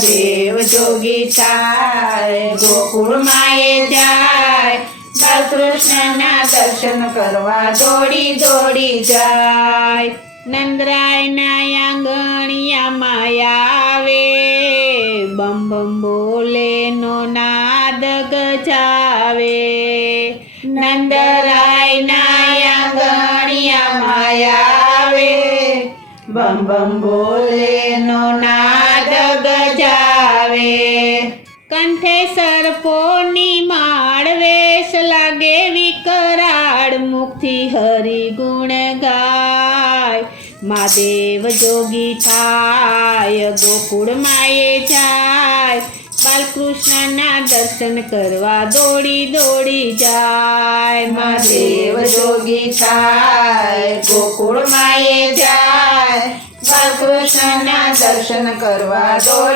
મહાદેવ જોગી થાય ગોકુળ માએ જાય બાલકૃષ્ણના દર્શન કરવા દોડી દોડી જાય નંદરાયના આંગણિયામાં આવે બમ બમ બોલે નો નાદ ગજાવે નંદરાયના આંગણિયામાં આવે બમ બમ બોલે નો નાદ ગજાવે કંઠે સર્પોની માળ વેશ લાગે વિકરાળ મુખથી હરિ ગુણ ગાય મહાદેવ જોગી થાય ગોકુળ માએ જાય બાલકૃષ્ણના દર્શન કરવા દોડી દોડી જાય મહાદેવ જોગી થાય ગોકુળ માએ જાય બાલકૃષ્ણના દર્શન કરવા દોડી